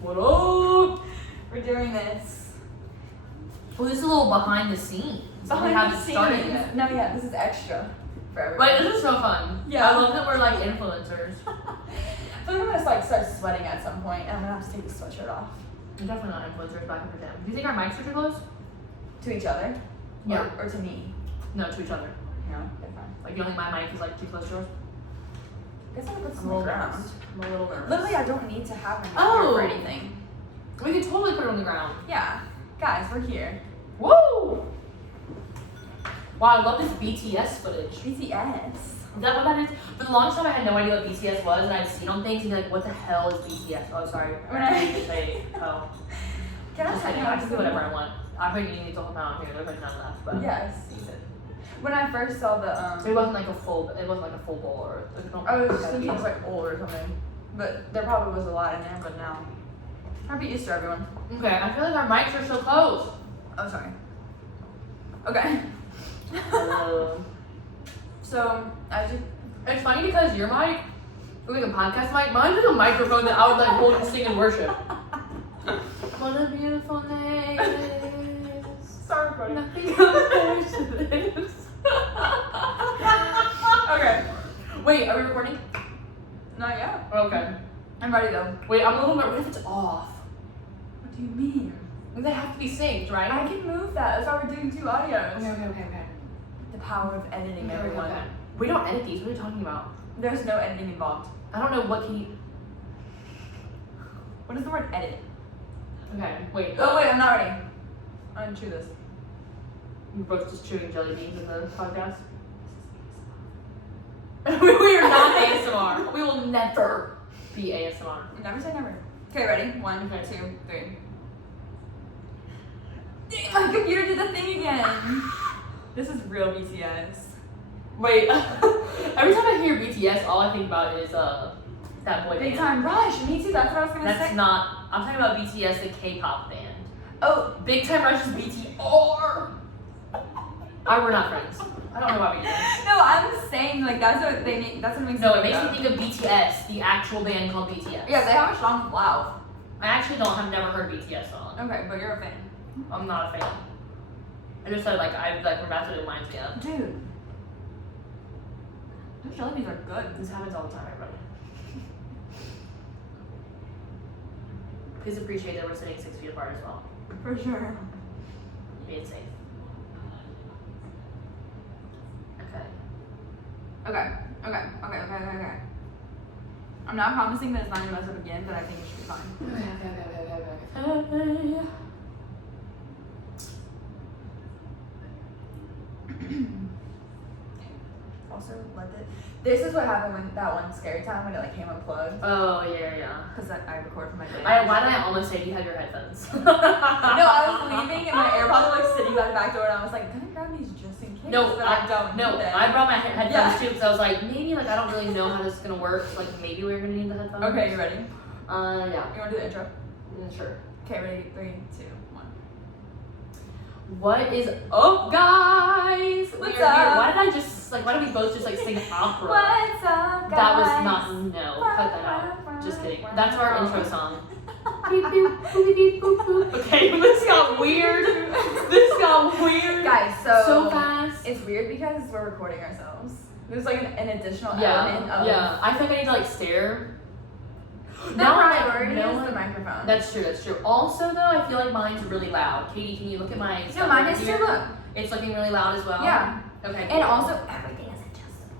What up? We're doing this. Well, this is a little behind the scenes. Behind we haven't the started scenes. yet. No, yeah, this is extra for everyone. But this is so fun. Yeah. I love that we're like influencers. I feel like I'm gonna like start sweating at some point, and I'm gonna have to take the sweatshirt off. We're definitely not influencers back up or down. Do you think our mics are too close? To each other? Yeah. Or to me? No, to each other. No, they're fine. Like, you don't think my mic is like too close to yours? I guess I'm gonna put I'm some a little ground. nervous. I'm a little nervous. Literally, I don't need to have my mic Oh. here for anything. We could totally put it on the ground. Yeah. Guys, we're here. Woo! Wow, I love this BTS footage. BTS. Is that what that is? For the longest time, I had no idea what BTS was, and I'd seen on things and be like, what the hell is BTS? Oh, sorry. I didn't mean to say, oh. Can I Just say kidding. I can do whatever I want. I think you need to hold down here. There's like none left, but. Yes. When I first saw the It wasn't like a full bowl or. I was just thinking it was like old or something. But there probably was a lot in there, but now. Happy Easter, everyone. Okay, I feel like our mics are so close. Oh, sorry. Okay. So, as you. It's funny because your mic, like a podcast mic, mine's like a microphone that I would like hold and sing and worship. What a beautiful day it is. Sorry, buddy. Nothing compares to this. Okay. Wait, are we recording? Not yet. Okay. I'm ready though. Wait, I'm a little nervous. What if it's off? What do you mean? They have to be synced, right? I can move that. That's why we're doing 2 audios. Okay. The power of editing, everyone. Okay. We don't edit these. What are you talking about? There's no editing involved. I don't know what can you. What is the word edit? Okay, wait. Oh wait, I'm not ready. I'm gonna chew this. You're both just chewing jelly beans in the podcast? We are not ASMR. We will never be ASMR. Never say never. Okay, ready? 1, Okay. 2, 3. Dang, my computer did the thing again. This is real BTS. Wait, every time I hear BTS, all I think about is that boy Big band. Time Rush. Me too. That's what I was gonna That's say. not. I'm talking about BTS, the K-pop band. Oh, Big Time Rush is BTR. We're not friends. I don't know why we do that. no, I'm saying like that's what they make. That's what makes. No, it makes me think of BTS, the actual band called BTS. Yeah, they have a song with Loud. I actually have never heard BTS song. Okay, but you're a fan. I'm not a fan. I just said that's what it reminds me of. Dude, those jelly beans are good. This happens all the time, everybody. Please appreciate that we're sitting 6 feet apart as well. For sure. Being safe. Okay. I'm not promising that it's not gonna mess up again, but I think it should be fine. Okay. Also, let it. This is what happened when that one scary time when it like came unplugged. Oh, yeah. Because I record from my bed. Why did I almost say you had your headphones? No, I was leaving and my AirPods were like sitting by the back door, and I was like, can I grab these just in case? But I don't. No, need them. I brought my headphones Yeah. too because I was like, maybe I don't really know how this is gonna work. So, maybe we're gonna need the headphones. Okay, you ready? Yeah. You want to do the intro? Sure. Okay, ready? 3, 2, 1. What is up, guys? What's We are here. up? Why did we both just sing opera? What's up, guys? That was not, no, cut that out. Just kidding. That's our intro song. Beep, beep, boop, beep, boop, boop. Okay, this got weird. Guys, So fast. it's weird because we're recording ourselves. There's like an additional element Yeah, of. yeah. I think I need to stare. The Now I'm priority no is one- the microphone. That's true. Also, though, I feel like mine's really loud. Katie, can you look at my no, stuff mine over is here? too. Look. It's looking really loud as well. Yeah. Okay. And cool. also, everything is adjustable.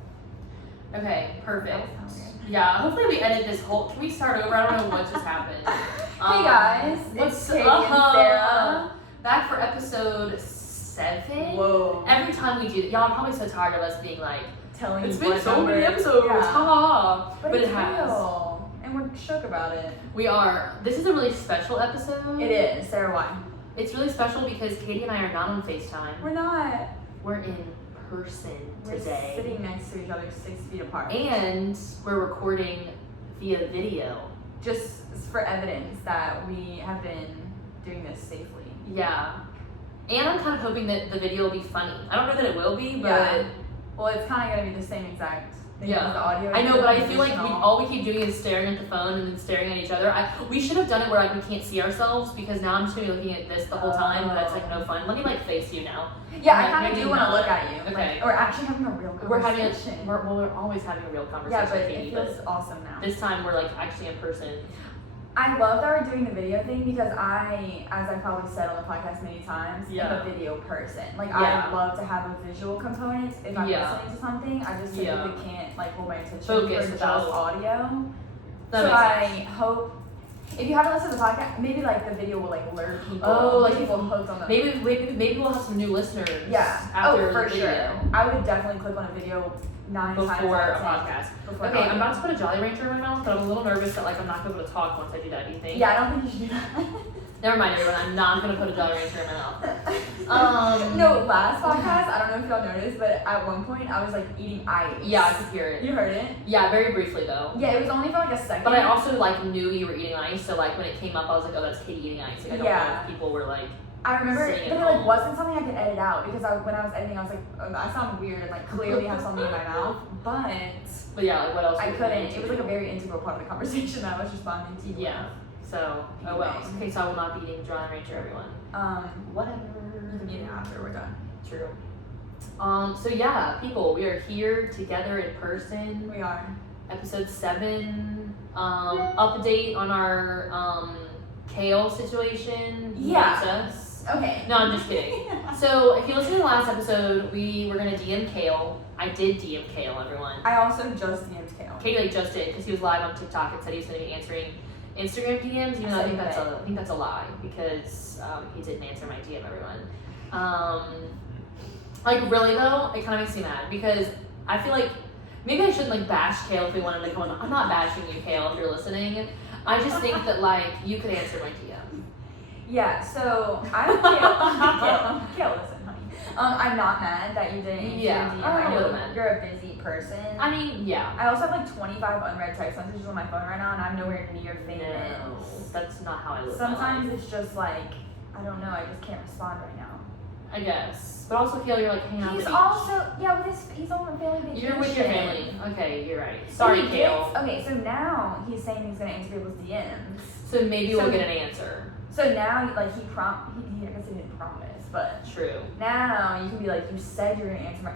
Okay, perfect. That was weird. Yeah, hopefully we edit this whole. Can we start over? I don't know what just happened. Hey guys, what's it's Katie and Sarah. Back for episode 7. Whoa. Every time we do that, y'all, I'm probably so tired of us being like, Telling it's you been what so number. many episodes, Yeah. ha. But it it's has. real. And we're shook about it. We are. This is a really special episode. It is. Sarah, why? It's really special because Katie and I are not on FaceTime. We're not. We're in person We're today. sitting next to each other 6 feet apart. And we're recording via video. Just for evidence that we have been doing this safely. Yeah. And I'm kind of hoping that the video will be funny. I don't know that it will be, but Yeah. Well, it's kind of going to be the same exact Thinking Yeah. the audio. I know, but I feel like additional. all we keep doing is staring at the phone and then staring at each other. We should have done it where like we can't see ourselves because now I'm just gonna be looking at this the whole time. But that's like no fun. Let me like face you now. Yeah, I Like, kind of maybe do want to not. look at you. Okay. Like, we're actually having a real We're having conversation. we're always having a real conversation. Yeah, but Katie, it feels awesome now. this time we're like actually in person. I love that we're doing the video thing because I, as I probably said on the podcast many times, Yeah. am a video person. Like Yeah. I love to have a visual component if I'm Yeah. listening to something. I just Yeah. typically can't like hold my attention Focus for without- just audio. That So makes I sense. hope if you haven't listened to the podcast, maybe like the video will like lure people. Oh, like get people hooked on the Maybe we'll have some new listeners. yeah. After Oh, for the video. sure. I would definitely click on a video 9 times Before out a of 10 podcast. before Okay, I'm audio. about to put a Jolly Rancher in my mouth, but I'm a little nervous that like I'm not gonna be able to talk once I do that. Do you think? Yeah, I don't think you should do that. Never mind, everyone. I'm not gonna put a Jolly Rancher in my mouth. No, last podcast, I don't know if y'all noticed, but at one point I was like eating ice. Yeah, I could hear it. You heard it? Yeah, very briefly though. Yeah, it was only for like a second. But I also like knew you were eating ice, so like when it came up, I was like, oh, that's Katie eating ice. Like I don't know Yeah. if people were like, I remember, sitting but at it like home. wasn't something I could edit out because when I was editing, I was like, oh, I sound weird and like clearly have something in my mouth, but but yeah, like what else? I would you couldn't. do? It was like a very integral part of the conversation that I was responding to. Yeah. So oh well. Anyway. Okay, so I will not be eating Jolly Rancher, everyone. Whatever. You can eat it after we're done. True. So yeah, people, we are here together in person. We are. Episode 7. Update on our kale situation. Yeah. Hates us. Okay. No, I'm just kidding. So if you listen to the last episode, we were gonna DM Kale. I did DM Kale, everyone. I also just DM'd Kale. Katie like just did because he was live on TikTok and said he was gonna be answering Instagram DMs. Even though I think that's a lie because he didn't answer my DM, everyone. Like really though, it kind of makes me mad because I feel like maybe I shouldn't like bash Kale if we wanted to go on. I'm not bashing you, Kale, if you're listening. I just think that like you could answer my DM. Yeah, so I'm Kale, listen, honey. I'm not mad that you didn't answer Yeah, your DM. I'm I a know little mad. you're a busy person. I mean, yeah. I also have like 25 unread text messages on my phone right now, and I'm nowhere near famous. No, that's not how I live. my life. Sometimes it's just like, I don't know, I just can't respond right now. I guess, but also Kale, you're like hanging out. He's at the beach. also, yeah, he's on family vacation. You're with your family. Okay, you're right. Sorry, And he Kale. gets- okay, so now he's saying he's gonna answer people's DMs. So maybe So- we'll get an answer. So now, like, he I guess he didn't promise, but True. now you can be like, you said you were gonna answer my.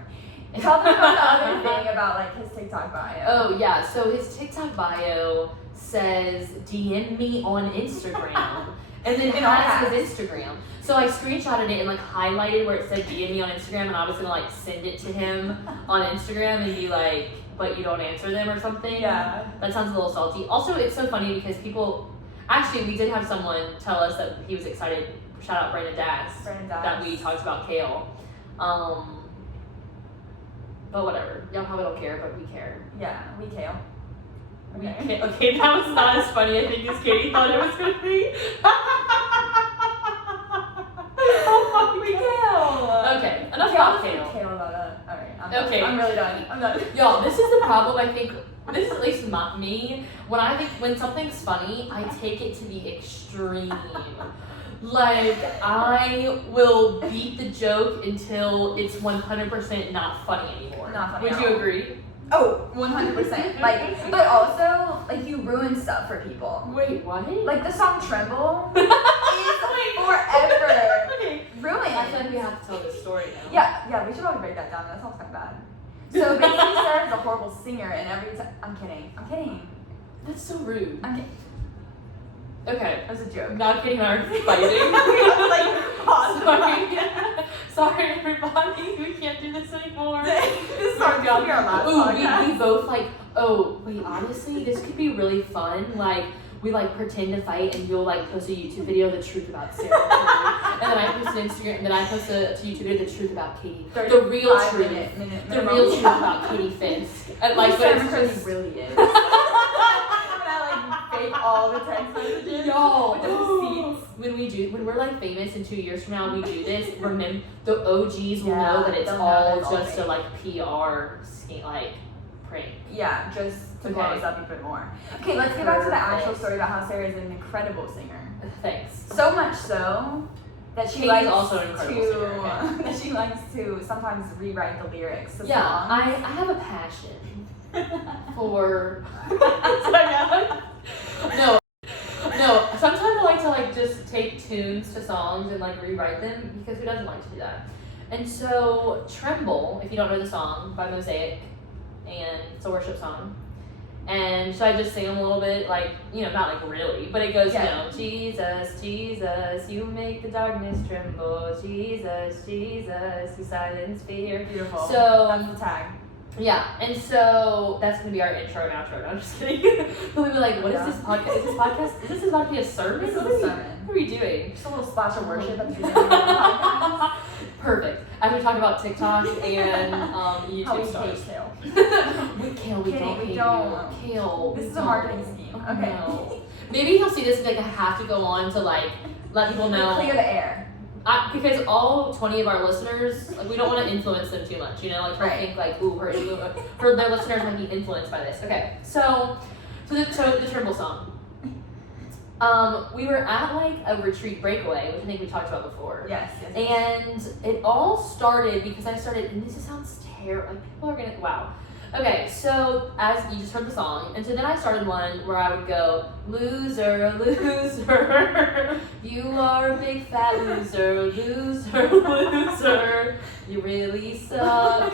Tell them about the other thing about like his TikTok bio. Oh yeah, so his TikTok bio says DM me on Instagram. And then it In all has his Instagram. So I screenshotted it and like highlighted where it said DM me on Instagram and I was gonna like send it to him on Instagram and be like, but you don't answer them or something. Yeah. That sounds a little salty. Also, it's so funny because people, actually, we did have someone tell us that he was excited. Shout out Brandon Das. Brandon Das. That we talked about Kale. But whatever. Y'all probably don't care, but we care. Yeah, we Kale. We Okay. ca- okay, that was not as funny I think as Katie thought it was gonna be. Oh, We Kale. Okay, enough about Kale. Kale about that. All right. I'm done. Okay. I'm really done. I'm done. Y'all, this is the problem. I think this is at least me. When something's funny, I take it to the extreme. Like I will beat the joke until it's 100% not funny anymore. Not funny Would at you all. agree? Oh, 100%. Like, but also, like, you ruin stuff for people. Wait, what? Like the song "Tremble" is Wait. forever Okay. ruined. I feel like we have to tell this story now. Yeah, we should probably break that down. That sounds kind of bad. So basically, Sarah's a horrible singer, and every time I'm kidding. That's so rude. I'm kidding. Okay. That was a joke. Now Katie and I are fighting. Like, pause. Sorry. Sorry, everybody. We can't do this anymore. This is our last Ooh, podcast. we both like, oh, wait, honestly, this could be really fun. Like, we like pretend to fight and you'll like post a YouTube video, the truth about Sarah. And then I post an Instagram, and then I post a YouTube video, the truth about Katie. The real 35 truth. minute The real truth about Katie Fisk. And like, but it's Sarah just, really is. And I like fake all the text messages. Yo, with the receipts. when we're like famous in 2 years from now, we do this. Remember, the OGs will know that it's they'll know all it's all just a fake. like PR like prank. Yeah, just to blow Okay. us up even more. Okay, let's get back to the actual story about how Sarah is an incredible singer. Thanks. So much so that she Katie's likes also an incredible to singer, okay. that she likes to sometimes rewrite the lyrics to Yeah, songs. I have a passion. for no. Sometimes I like to like just take tunes to songs and like rewrite them because who doesn't like to do that? And so Tremble, if you don't know the song by Mosaic, and it's a worship song. And should I just sing them a little bit? Like, not like really, but it goes, Jesus, Jesus, you make the darkness tremble. Jesus, Jesus, you silence fear. Beautiful. So that's the tag. Yeah, and so that's gonna be our intro and outro. No, I'm just kidding. We'll be like, what is this podcast? Is this about to be a sermon? This is a sermon. What are we doing? Just a little splash of worship at the beginning of the podcast. Perfect. After we talk about TikTok and YouTube How we stars. hate Kale. We don't. Kale. This is a marketing scheme. Okay. No. Maybe he'll see this and like I have to go on to like let people know. Clear the air. Because all 20 of our listeners, like, we don't want to influence them too much, like they'll think like, ooh, her their listeners might be influenced by this. Okay, so the Tremble song. We were at like a retreat breakaway, which I think we talked about before. Yes. And it all started because I started, and this sounds terrible. Like people are gonna wow. Okay, so as you just heard the song, and so then I started one where I would go, loser, loser, you are a big fat loser, loser, loser, you really suck.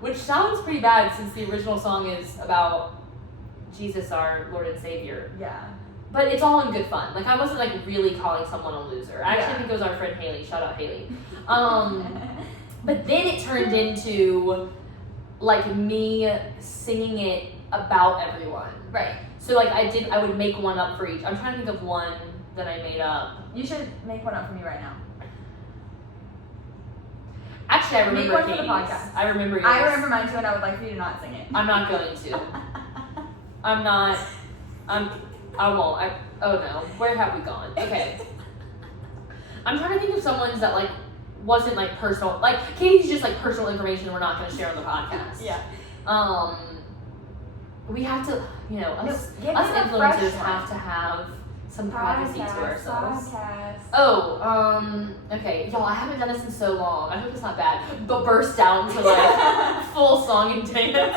Which sounds pretty bad since the original song is about Jesus, our Lord and Savior. Yeah. But it's all in good fun. Like I wasn't like really calling someone a loser. I actually Yeah. think it was our friend Haley. Shout out Haley. But then it turned into like me singing it about everyone. Right. So like I would make one up for each. I'm trying to think of one that I made up. You should make one up for me right now. Actually, I remember Make one for the Katie's. podcast. I remember yours. I remember mine too, and I would like for you to not sing it. I'm not going to. I'm not. I won't. Oh no. Where have we gone? Okay. I'm trying to think of someone's that like wasn't like personal. Like Katie's just like personal information we're not going to share on the podcast. Yeah. We have to, us Give me us the influencers fresh one. have to have some privacy to ourselves. Podcast. Oh, okay, y'all, I haven't done this in so long. I hope it's not bad, but burst out into like full song and dance.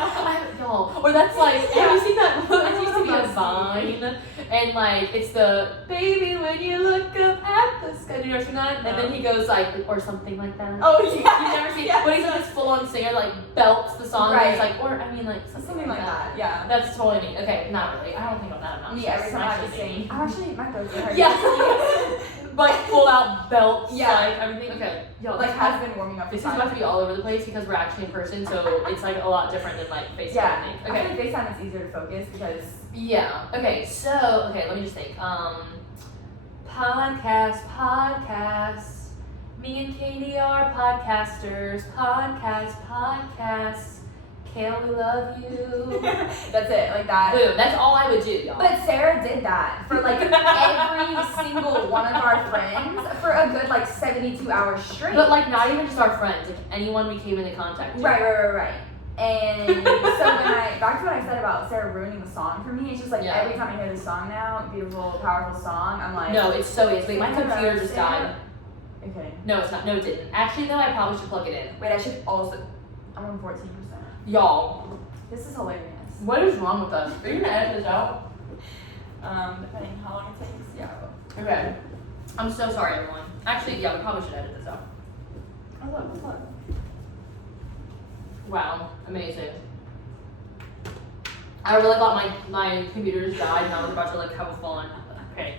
Y'all, or that's like, have you seen that? It used to be a Vine, and like it's the baby when you look up at the sky. Did you ever see that? And then he goes like, or something like that. Oh yeah. You've never seen? Yeah. When he's like this full-on singer, like belts the song, and he's Right. like, or I mean like Something like that. Yeah. That's totally me. Okay, not really. I don't think I'm that obnoxious. Me every time I Actually, was singing. maybe. I'm actually my throat's hurting. Yeah. Like full out belts, Yeah. like everything. Okay, yo, Like has been warming up. this is for about to be all over the place because we're actually in person, so it's like a lot different than like FaceTime. Yeah. I think. I Okay. feel like FaceTime is easier to focus because. Yeah. Okay. So let me just think. Podcast. Me and Katie are podcasters. Podcast. Kale, we love you. That's it, like that. Boom. That's all I would do, y'all. But Sarah did that for like every single one of our friends for a good like 72 hours straight. But like not even just our friends, like anyone we came into contact with. Right. And so back to what I said about Sarah ruining the song for me, it's just like Yeah. every time I hear this song now, beautiful, powerful song, I'm like, No, it's so easy. My computer just died. Okay. No, it's not. No, it didn't. Actually, though, I probably should plug it in. Wait, I should also. I'm on 14%. Y'all, This is hilarious. what is wrong with us? Are you gonna edit this out? Depending how long it takes. Yeah. Okay. I'm so sorry, everyone. Actually, yeah, we probably should edit this out. Oh look. Wow, amazing. I really thought my computer just died and I was about to like have a fun. Okay.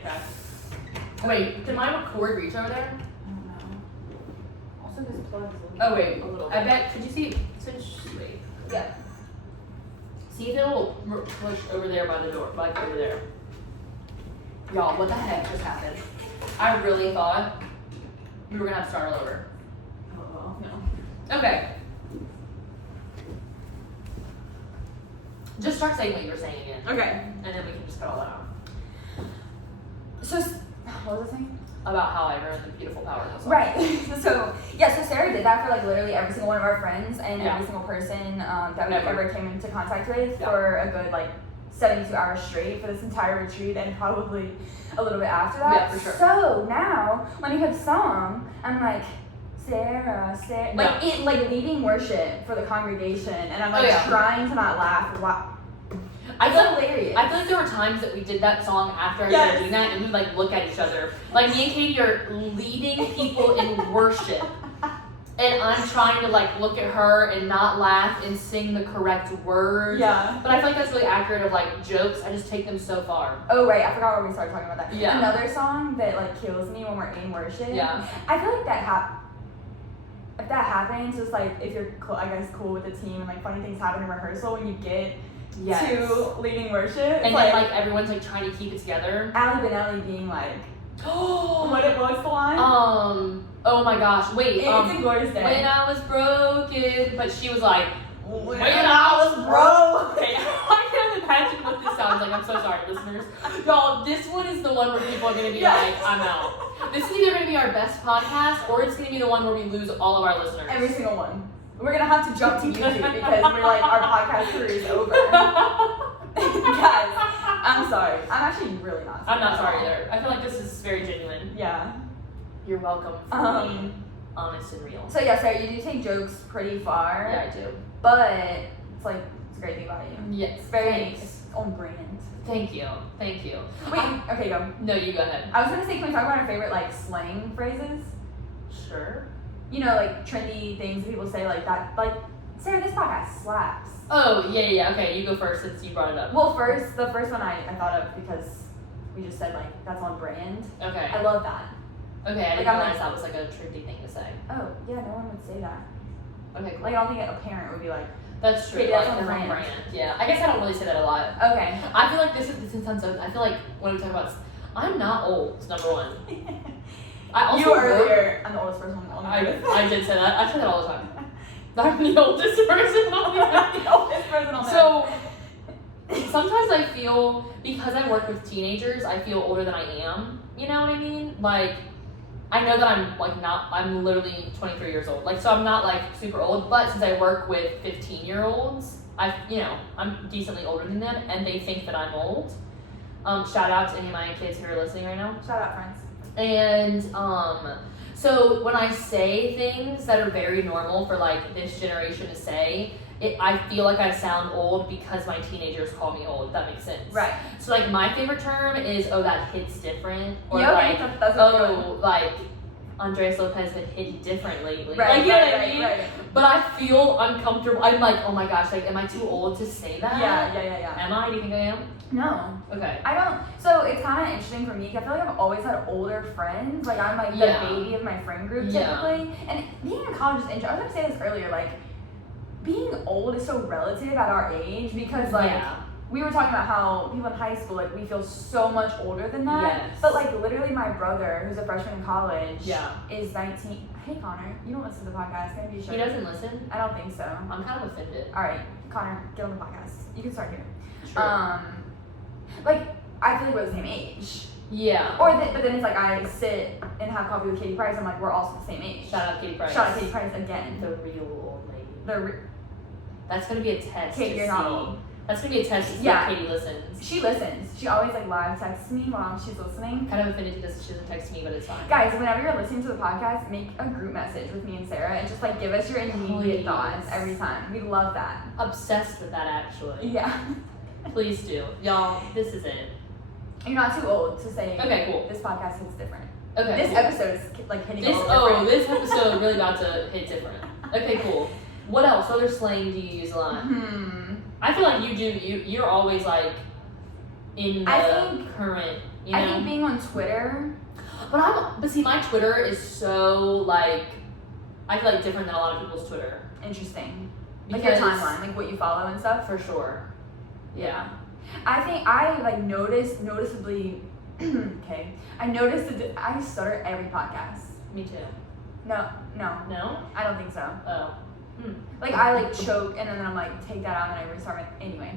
Wait, did my record reach over there? I don't know. Also, this plug is a Oh wait, a little I bit. bet. Could you see? Wait. Yeah. See if it'll push over there by the door, like over there. Y'all, what the heck just happened? I really thought we were gonna have to start all over. Oh well, no. Okay. Just start saying what you were saying again, Okay. and then we can just cut all that out. So, what was I saying? About how I ruined the beautiful power of the song. Right. so Sarah did that for like literally every single one of our friends and Yeah. every single person that we Never. ever came into contact with Yeah. for a good like 72 hours straight for this entire retreat and probably a little bit after that. Yeah, for sure. So now when you hit the song, I'm like, Sarah, No. like leading worship for the congregation, and I'm like Oh, yeah. trying to not laugh. Wow, I it's feel hilarious. I feel like there were times that we did that song after I started doing that, and we would like look at each other. Like me and Katie are leading people in worship, and I'm trying to like look at her and not laugh and sing the correct words. Yeah. But I feel like that's really accurate of like jokes. I just take them so far. Oh right, I forgot where we started talking about that. Yeah. Another song that like kills me when we're in worship. Yeah. I feel like if that happens, just like if you're I guess cool with the team and like funny things happen in rehearsal when you get Yes. to leading worship. And then like everyone's like trying to keep it together. Ali Benelli being like, Oh. what's the line? Oh my gosh. Wait. It's a glorious day. When I was broken, but she was like, When I was broke. Okay, I can't imagine what this sounds like. I'm so sorry, listeners. Y'all, this one is the one where people are gonna be like, I'm out. This is either gonna be our best podcast, or it's gonna be the one where we lose all of our listeners. Every single one. We're gonna have to jump to YouTube because we're like our podcast career is over. Guys, I'm sorry. I'm actually really not sorry. I'm not at sorry all. either. I feel like this is very genuine. Yeah. You're welcome for being honest and real. So yeah, Sarah, you do take jokes pretty far. Yeah, I do. But it's like it's a great thing about you. Yes. It's very Thanks. it's on brand. Thank you. Thank you. Wait, okay, go. No, you go ahead. I was gonna say, can we talk about our favorite like slang phrases? Sure. You know, like trendy things that people say like that. Like, Sarah, this podcast slaps. Oh, yeah. Okay, you go first since you brought it up. Well, the first one I thought of because we just said like that's on brand. Okay. I love that. Okay, I Like, didn't I'm realize like- that was like a trendy thing to say. Oh, yeah, no one would say that. Okay, cool. Like, I don't think a parent would be like, That's true. Okay, that's like, on they're brand. Yeah, I guess I don't really say that a lot. okay. I feel like this sounds so. I feel like when we talk about, I'm not old. Number one. I also You work- earlier, I'm the oldest person on the earth. I did say that. I say that all the time. I'm the oldest person on the earth. the oldest person on the earth. So sometimes I feel, because I work with teenagers, I feel older than I am. You know what I mean? Like, I know that I'm like not, I'm literally 23 years old. Like, so I'm not like super old, but since I work with 15-year-olds, I'm decently older than them, and they think that I'm old. Shout out to any of my kids who are listening right now. Shout out, friends. And so when I say things that are very normal for like this generation to say, I feel like I sound old because my teenagers call me old, if that makes sense. Right. So like my favorite term is, oh, that hits different. Or Yeah, okay, like, that's a good one. oh, like Andres Lopez been hitting different lately. Right, like, you know what I right, mean? right. But I feel uncomfortable. I'm like, oh my gosh, like, am I too old to say that? Yeah. Am I? Do you think I am? No. Okay. I don't. So it's kind of interesting for me. 'Cause I feel like I've always had older friends. Like I'm like the Yeah. baby of my friend group Yeah. typically. And being in college is interesting. I was gonna say this earlier. Like being old is so relative at our age because like yeah. we were talking about how people in high school like we feel so much older than that. Yes. But like literally my brother who's a freshman in college Yeah. is 19. Hey Connor, you don't listen to the podcast? Can I be sure? He doesn't listen. I don't think so. I'm kind of offended. All right, Connor, get on the podcast. You can start here. True. Like I feel like we're the same age. Yeah. But then it's like I sit and have coffee with Katie Price. I'm like we're also the same age. Shout out Katie Price. Shout out Katie Price again. The real old lady. The That's gonna be a test. Kate, to you're see. not old. That's gonna be a test to see Yeah. if Katie listens. she listens. She always like live texts me while she's listening. Kind of offended she doesn't text me, but it's fine. Guys, whenever you're listening to the podcast, make a group message with me and Sarah and just like give us your immediate Please. thoughts every time. We love that. Obsessed with that actually. Yeah. Please do. Y'all, this is it. You're not too old to say. Okay, cool. This podcast hits different. Okay. This cool. episode is like hitting a little different. This episode really about to hit different. Okay, cool. What else? What other slang do you use a lot? I feel like you're always like in the I think- current, you know? I think being on Twitter. But see, my Twitter is so like, I feel like different than a lot of people's Twitter. Interesting. Like your Because- timeline, like what you follow and stuff. For sure. Yeah. I think I like noticeably. Okay, I noticed that I stutter every podcast. Me too. No, No? I don't think so. Oh. Like I like choke and then I'm like take that out and then I restart it. Anyway,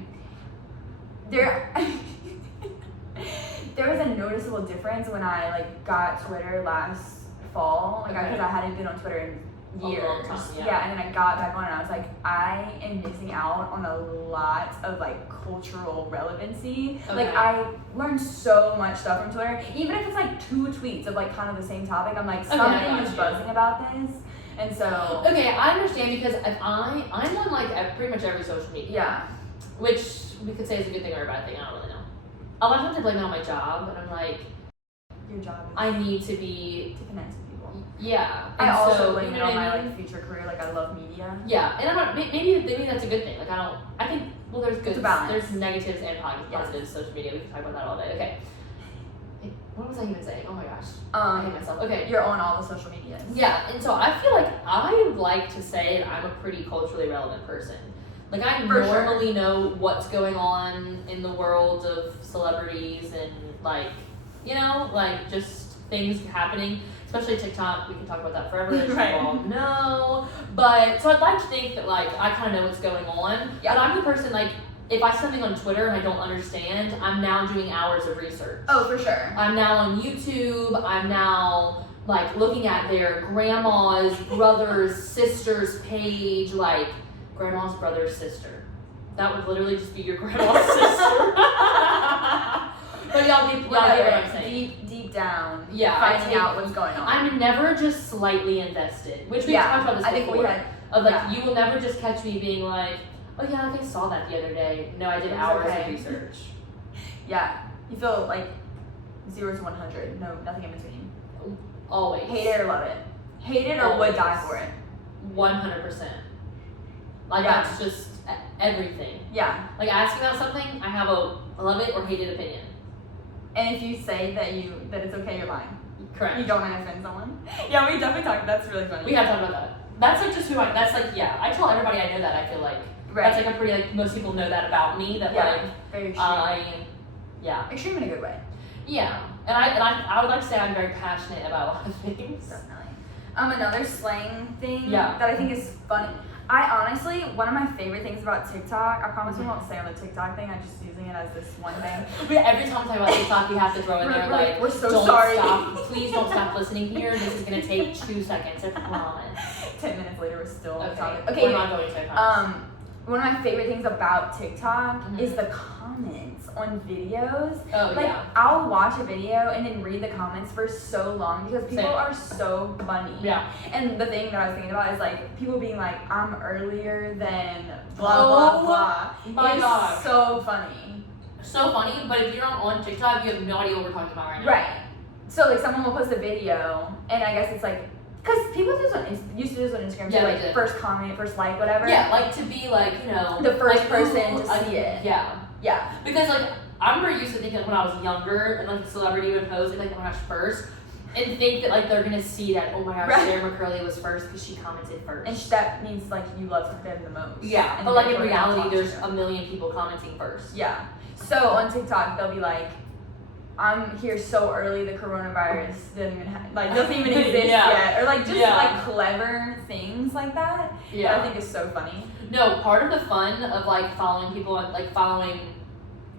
there was a noticeable difference when I like got Twitter last fall. Like Okay. because I hadn't been on Twitter in A long years. time, yeah. And then I got back on and I was like, I am missing out on a lot of like cultural relevancy. Okay. Like I learned so much stuff from Twitter. Even if it's like 2 tweets of like kind of the same topic, I'm like Okay, I something is got you. buzzing about this. And so Okay, I understand because if I'm on like pretty much every social media. yeah. Which we could say is a good thing or a bad thing. I don't really know. A lot of times I blame it on my job, and I'm like, Your job is I need to be. to connect with people. Yeah. I and also so, blame you it know on what my I mean? like future career. Like I love media. Yeah, and I'm not. Maybe that's a good thing. Like I think. Well, there's It's good. a balance. There's negatives and positives. Yes. Positives. Social media. We can talk about that all day. Okay. What was I even saying? Oh my gosh. I hate myself. Okay. You're on all the social medias. Yeah, and so I feel like I would like to say that I'm a pretty culturally relevant person. Like I For sure. normally know what's going on in the world of celebrities and like, you know, like just things happening. Especially TikTok, we can talk about that forever, as Right. you all know. But so I'd like to think that like I kind of know what's going on. Yeah. But I'm the person like if I see something on Twitter and I don't understand, I'm now doing hours of research. Oh, for sure. I'm now on YouTube. I'm now like looking at their grandma's brother's sister's page, like grandma's brother's sister. That would literally just be your grandma's sister. But y'all get what I'm saying. Deep down. Yeah, I Finding take- out what's going on. I'm never just slightly invested, which we Yeah, talked about this I think before. we had. Of like, yeah. you will never just catch me being like, oh yeah, like I saw that the other day. No, I did It's hours okay. of research. Yeah. You feel like 0 to 100. No, nothing in between. Always. Hate it or love it. Hate it or would die for it. 100%. Like Yeah. that's just everything. Yeah. Like ask me about something, I have a love it or hate it opinion. And if you say that it's okay, you're lying. Correct. You don't want to offend someone. Yeah, we definitely talked. That's really funny. We have talked about that. That's like just who I. That's like yeah. I tell everybody I know that. I feel like Right. that's like a pretty like most people know that about me. That Yeah. like Very extreme. yeah. Extreme in a good way. Yeah. And I would like to say I'm very passionate about a lot of things. Definitely. Another slang thing Yeah. that I think is funny. I honestly, one of my favorite things about TikTok, I promise we won't say on the TikTok thing, I'm just using it as this one thing. Every time we talk about TikTok, we have to throw in there like, we're so don't sorry. stop. Please don't stop listening here. This is gonna take 2 seconds. I promise. 10 minutes later, we're still on the Okay. topic. We're Okay, not going to. I promise. one of my favorite things about TikTok Mhm. is the comments on videos. Oh Like, yeah. I'll watch a video and then read the comments for so long because people Same. are so funny. Yeah. And the thing that I was thinking about is like people being like, I'm earlier than blah Oh, blah blah. my It's God. so funny. So funny, but if you're not on TikTok, you have no idea what we're talking about right now. Right. So like someone will post a video and I guess it's like, because people used to do this on Instagram too, Yeah, they like did. first comment, first like, whatever. Yeah, like to be like, you know, The first like, person ooh, to see it. Yeah. Yeah. Because like I remember used to think that when I was younger and like a celebrity would post like oh my gosh first and think that like they're gonna see that oh my gosh Right. Sarah McCurley was first because she commented first. And that means like you love them the most. Yeah, And but like in therefore you reality, talk to there's them. a million people commenting first. Yeah. So on TikTok, they'll be like, I'm here so early, the coronavirus doesn't even exist Yeah. yet. Or like just Yeah. like clever things like that. Yeah. That I think is so funny. No, part of the fun of like following people and like following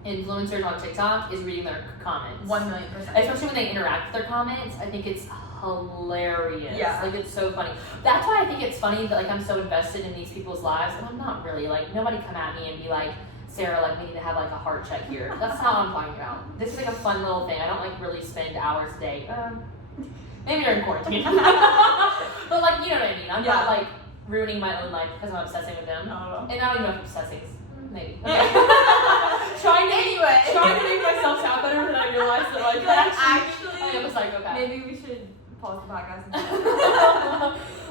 influencers on TikTok is reading their comments. 1,000,000%. Especially when they interact with their comments, I think it's hilarious. Yeah. Like it's so funny. That's why I think it's funny that like I'm so invested in these people's lives, and I'm not really like nobody come at me and be like, Sarah, like we need to have like a heart check here. That's not what I'm talking about. This is like a fun little thing. I don't like really spend hours a day. Maybe during quarantine. But like you know what I mean. I'm not like ruining my own life because I'm obsessing with them. Oh. And I don't even know if obsessing is maybe. Okay. trying to make myself sound better than I realized that like actually I am a psychopath. Maybe we should pause the podcast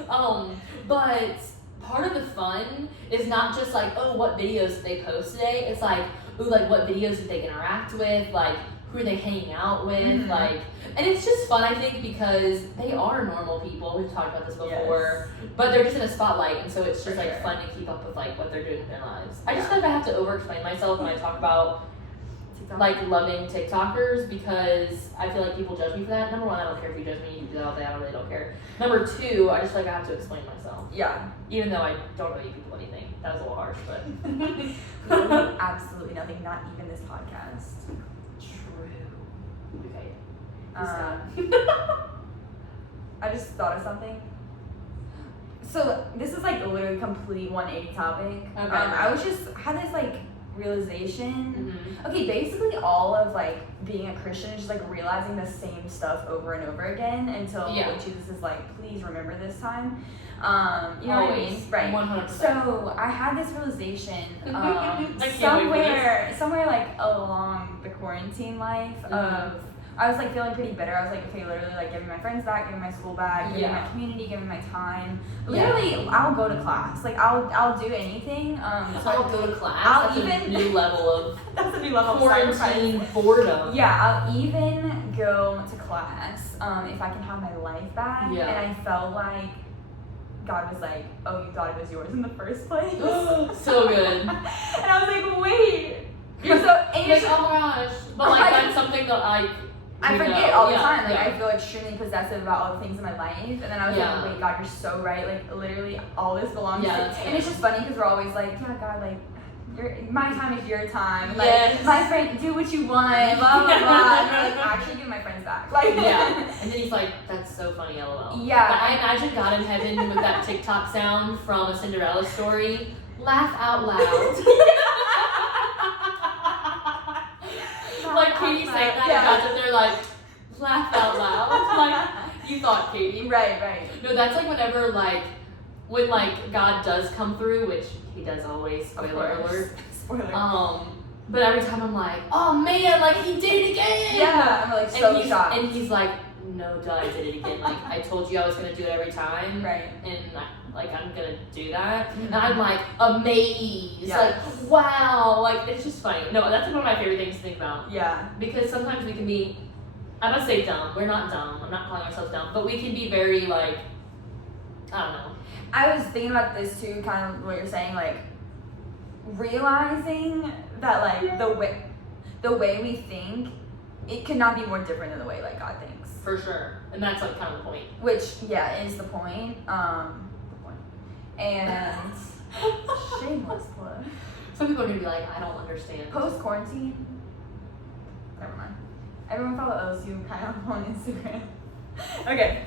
and but part of the fun is not just like, oh, what videos did they post today? It's like, ooh, like what videos did they interact with? Like, who are they hanging out with? Mhm. Like, and it's just fun, I think, because they are normal people. We've talked about this before, but they're just in a spotlight, and so it's just For like sure. fun to keep up with like what they're doing in their lives. I just Yeah. feel like I have to over-explain myself when I talk about TikTok. like loving TikTokers because I feel like people judge me for that. Number one, I don't care if you judge me, you do that all day, I really don't care. Number two, I just feel like I have to explain myself. Yeah. Even though I don't owe you people anything. That was a little harsh, but Absolutely nothing, not even this podcast. true. Okay. I just thought of something. So this is like literally complete 180 topic. Okay. I was just had this like realization. Mhm. Okay, basically all of like being a Christian is just like realizing the same stuff over and over again until Yeah. Jesus is like, please remember this time. You know what I mean? Always. Right. 100%. So I had this realization I can't wait for somewhere like along the quarantine life Mhm. of I was like feeling pretty bitter. I was like, okay, literally like giving my friends back, giving my school back, giving Yeah. my community, giving my time. Yeah. Literally, I'll go to class. Like I'll do anything. So I'll go to class. I'll That's a even- new level of that's a new level of sacrifice. quarantine boredom. Yeah, I'll even go to class if I can have my life back. Yeah. And I felt like God was like, oh, you thought it was yours in the first place. So good. And I was like, wait, you're so. And you're Like, so oh my gosh. But like that's something that I we forget know. all the Yeah, time. Like yeah. I feel extremely possessive about all the things in my life, and then I was Yeah. like, "Wait, God, you're so right. Like literally, all this belongs Yeah, to." that's And it's just funny because we're always like, "Yeah, God, like, my time is your time. Like, Yes. my friend, do what you want." Blah blah blah. And I'm like, actually, give my friends back. Like, Yeah. And then he's like, that's so funny, lol. Yeah. But I imagine God in heaven with that TikTok sound from a Cinderella story. Laugh out loud. Like Katie saying that, Yeah. and God's up there like, laugh out loud. Like, you thought, Katie. Right. No, that's like whenever, like, when, like, God does come through, which he does always, spoiler Of course. alert. Spoiler. But every time I'm like, oh man, like, he did it again! Yeah, I'm like so and shocked. he's like, no, duh, I did it again. Like, I told you I was gonna do it every time. Right. And, like, I'm gonna do that. Mhm. And I'm like, amazed. Yeah. Like, wow. Like, it's just funny. No, that's like one of my favorite things to think about. Yeah. Because sometimes we can be, I'm not say dumb, we're not dumb, I'm not calling ourselves dumb, but we can be very like, I don't know. I was thinking about this too, kind of what you're saying, like realizing that like the way we think, it could not be more different than the way like God thinks. For sure. And that's like kind of the point. Which is the point. And shameless plug. Some people are gonna be like, I don't understand. Post quarantine. Never mind. Everyone follow OSU kind of on Instagram. Okay.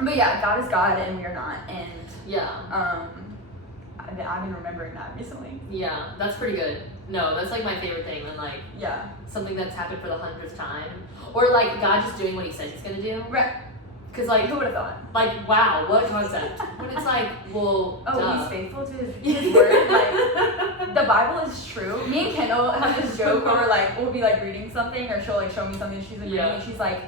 But yeah, God is God and we are not. And Yeah. I've been remembering that recently. Yeah, that's pretty good. No, that's like my favorite thing when like Yeah. something that's happened for the 100th time. Or like God just doing what he says he's gonna do. Right. Cause like, Who would have thought? like wow, what concept? When it's like, well, Oh, duh. he's faithful to his word. Like the Bible is true. Me and Kendall have this joke where we're like, we'll be like reading something, or she'll like show me something she's like reading, Yeah. and she's like,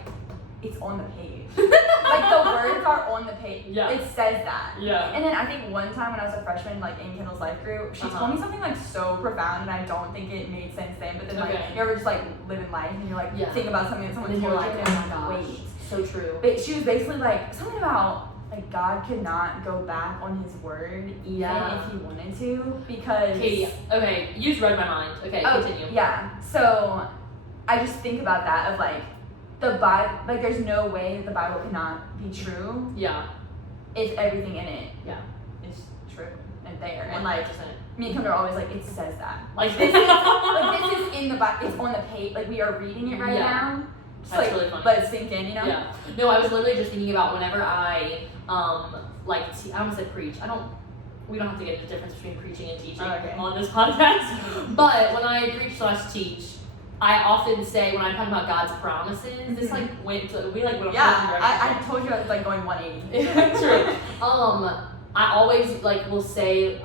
it's on the page. Like the words are on the page. Yeah. It says that. Yeah. And then I think one time when I was a freshman, like in Kendall's life group, she told me something like so profound, and I don't think it made sense then. But then like Okay. you ever just like living life and you're like Yeah. think about something that And someone then told you're you, like, and oh my you're gosh, like, wait. so true. But she was basically like something about like God could not go back on his word even Yeah. if he wanted to, because Katie, okay, you just read my mind. Okay, continue. yeah. So I just think about that of like the Bible, like there's no way that the Bible cannot be true Yeah. if everything in it Yeah. is true and there. And like 100%. me and Kendra are always like, it says that. Like This is like this is in the Bible. It's on the page. Like we are reading it right Yeah. now. Just That's like really funny. let it sink in, you know? Yeah. No, I was literally just thinking about whenever I like I almost said preach. We don't have to get into the difference between preaching and teaching Okay. on this podcast. But when I preach / teach, I often say when I'm talking about God's promises, this like went a different Yeah. direction. I told you I was like going 180. True. I always like will say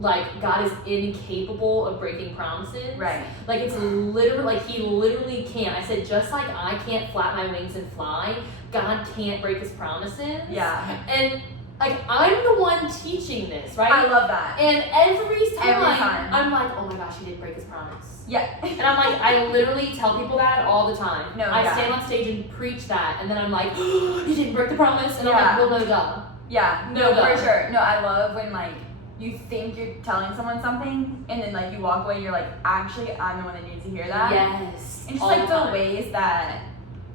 like God is incapable of breaking promises. Right. Like it's literally like he literally can't. I said just like I can't flap my wings and fly, God can't break his promises. Yeah. And like I'm the one teaching this, right? I love that. And every time. time. I'm like, oh my gosh, he didn't break his promise. Yeah. And I'm like, I literally tell people that all the time. No, I yeah. stand on stage and preach that, and then I'm like, you didn't break the promise, and Yeah. I'm like, well, no, duh. Yeah, No, no, for duh. sure. No, I love when like you think you're telling someone something and then like you walk away, you're like, actually, I'm the one that needs to hear that. Yes. And just all like the time. ways that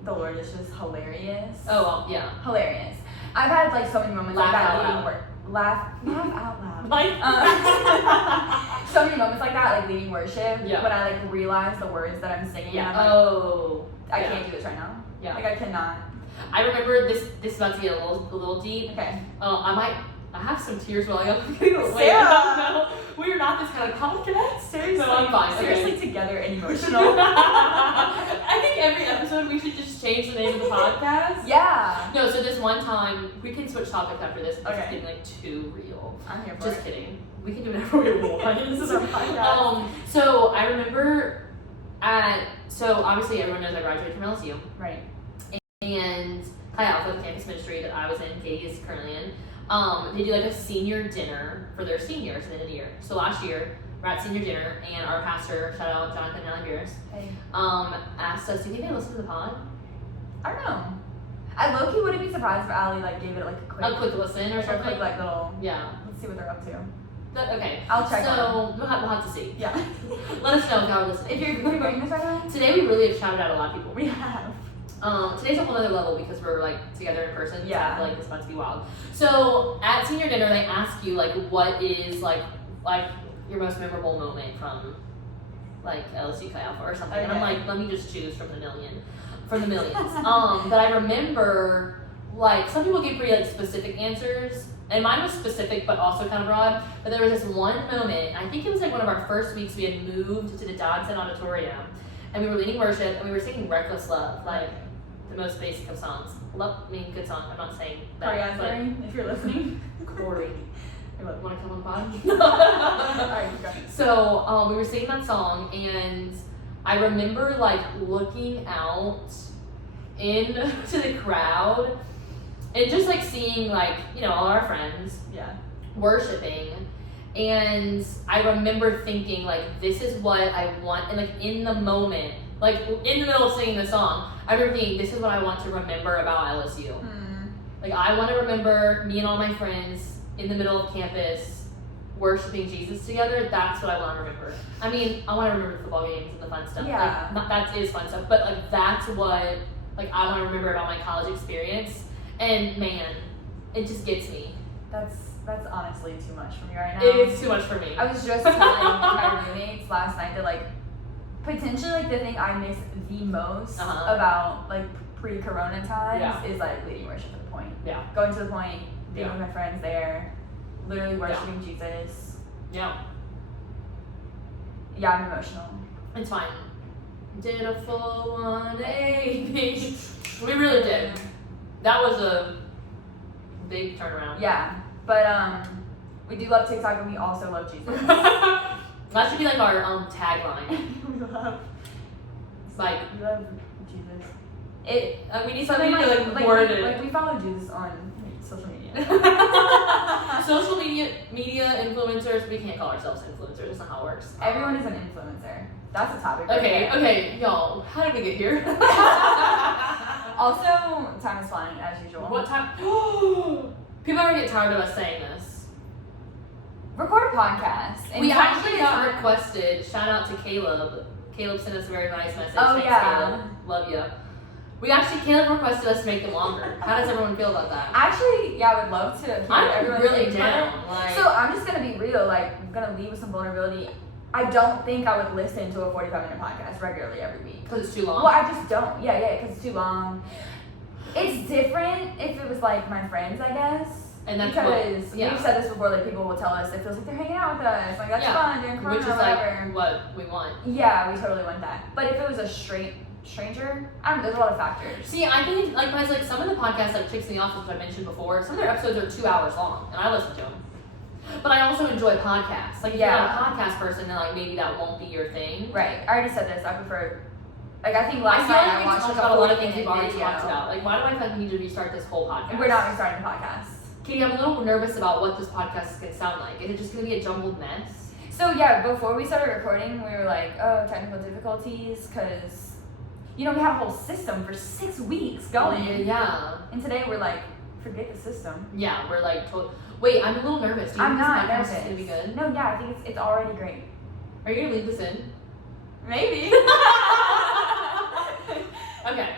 the Lord is just hilarious. Oh, well, yeah. Hilarious. I've had like so many moments Laugh like that out leading loud. work. Laugh out loud. Like, So many moments like that, like leading worship, Yeah. when I like realize the words that I'm singing. yeah. And I'm like, Oh. I yeah. can't do this right now. Yeah. Like I cannot. I remember this is about to get a little deep. Okay. I might I have some tears welling up. Wait, Sarah! no, we are not this kind of podcast. Seriously, No, I'm fine. seriously Okay. together and emotional. I think every episode we should just change the name of the podcast. Yeah. No, so this one time, we can switch topics after this because it's Okay. getting like too real. I'm here for Just it. kidding. We can do whatever we want. This is our podcast. So I remember so obviously everyone knows I graduated from LSU. Right. And Chi Alpha, the campus ministry that I was in, Katie is currently in, they do like a senior dinner for their seniors at the end of the year. So last year, we're at senior dinner, and our pastor, shout out Jonathan Allibeers, Hey. asked us, do you think they listen to the pod? I don't know. I low-key wouldn't be surprised if Allie like gave it like A quick listen or like, a something? quick like little. Yeah. Let's see what they're up to. Okay. I'll check on So we'll have to see. Yeah. Let us know if y'all are listening. If you're doing this right now. Today we really have shouted out a lot of people. We have. Today's a whole other level because we're like together in person. Yeah. So I feel like this must be wild. So at senior dinner, they ask you like, what is like your most memorable moment from like LSU Chi Alpha or something, and I'm Okay. like, let me just choose from the millions. But I remember like some people give pretty like specific answers, and mine was specific but also kind of broad. But there was this one moment. I think it was like one of our first weeks. We had moved to the Dodson Auditorium, and we were leading worship, and we were singing "Reckless Love," like the most basic of songs. Love, I mean, good song. I'm not saying that. Corey, if you're listening. But Corey, Hey, look. want to come on the pod? Alright, go. So we were singing that song, and I remember like looking out into the crowd and just like seeing like, you know, all our friends Yeah. worshiping, and I remember thinking like, this is what I want, and like in the moment, like in the middle of singing the song, I remember thinking, this is what I want to remember about LSU. Like I want to remember me and all my friends in the middle of campus worshiping Jesus together. That's what I want to remember. I mean, I want to remember the football games and the fun stuff. Yeah. Like, that is fun stuff. But like that's what like I want to remember about my college experience. And man, it just gets me. That's honestly too much for me right now. It's too much for me. I was just telling my roommates last night that like potentially like the thing I miss the most Uh-huh. about like pre-corona times Yeah. is like leading worship at the point. Yeah. Going to the point, being Yeah. with my friends there, literally worshiping Jesus. Yeah, Yeah, I'm emotional. it's fine. Did a full 180. We really did. That was a big turnaround. Yeah, but we do love TikTok and we also love Jesus. That should be like our tagline. we love Like, we love Jesus. we need Something something to like we, word it. like we follow Jesus on social media. Social media influencers. We can't call ourselves influencers. That's not how it works. Everyone is an influencer. That's a topic. right Okay, there. okay, y'all. How did we get here? Also, time is flying as usual. What time? People are gonna get tired of us saying this. Record a podcast. And We try to actually get got time- requested. Shout out to Caleb. Caleb sent us a very nice message. Oh, Thanks, yeah. Caleb. Love you. Caleb requested us to make them longer. How does everyone feel about that? Actually, yeah, I would love to hear I'm everyone's really input. down. Like, So I'm just gonna be real. Like, I'm gonna leave with some vulnerability. I don't think I would listen to a 45-minute podcast regularly every week. because it's too long. Well, I just don't. Yeah, because it's too long. It's different if it was like my friends, I guess. And that's because what, yeah. we've said this before. Like people will tell us it feels like they're hanging out with us. Like that's Yeah. fun during Corona Which or is whatever. like what we want. Yeah, we totally want that. But if it was a stranger, I don't know. There's a lot of factors. See, I think like guys, like some of the podcasts like Chicks in the Office, which I mentioned before, some of their episodes are 2 hours long, and I listen to them. But I also enjoy podcasts. Like if you're not a podcast person, then like maybe that won't be your thing. Right. I already said this. I prefer. Like I think I last feel night like I we watched talked like about a lot of 40-minute things we've already video. talked about. Like why do I feel like we need to restart this whole podcast? We're not restarting the podcast. Katie, I'm a little nervous about what this podcast is gonna sound like. Is it just gonna be a jumbled mess? So yeah, before we started recording, we were like, oh, technical difficulties, because you know we had a whole system for 6 weeks going, Yeah. and today we're like, forget the system. Yeah, we're like, wait, I'm a little nervous. Do you I'm think not this podcast nervous. is gonna be good? No, yeah, I think it's already great. Are you gonna leave this in? Maybe. Okay.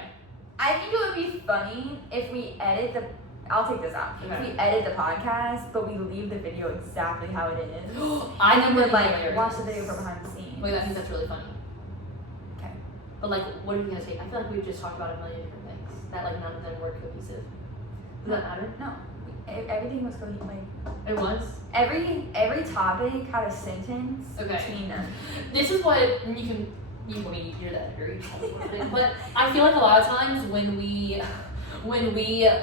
I think it would be funny if we edit the. I'll take this out. Okay. If we edit the podcast, but we leave the video exactly how it is. I And think then we're that'd be like, hilarious. watch the video from behind the scenes. Wait, I think that's really funny. Okay. But like, what are we gonna say? I feel like we've just talked about a million different things that like none of them were cohesive. Does that matter? No. everything was cohesive. Like It was. every topic had a sentence Okay. between them. This is what you're the editor, you can tell me what it is. But I feel like a lot of times when we